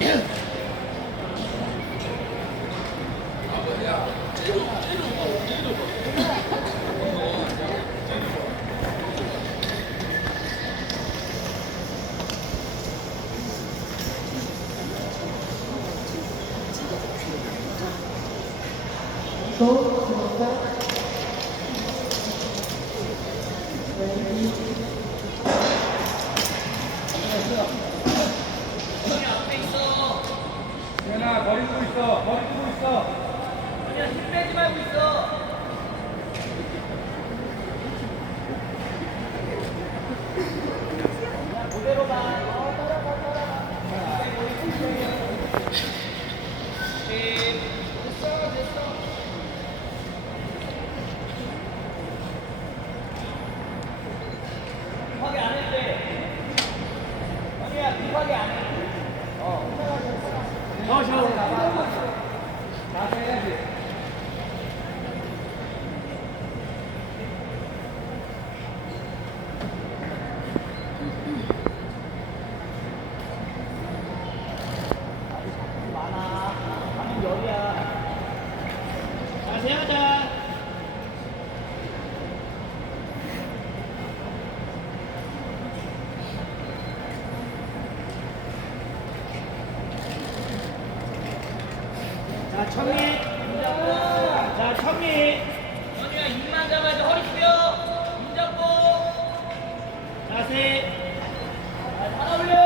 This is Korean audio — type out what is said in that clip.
현아 머리 있어 머리 두고 있어 아니야 힘 빼지 말고 있어. 그냥 그대로. 아니야, 급하게 안 해. 어. 好，小五。拿这个。 자, 청미. 자, 청미. 연우야, 입만 잡아야지. 허리 숙여. 입 잡고. 자세. 자, 하나 올려.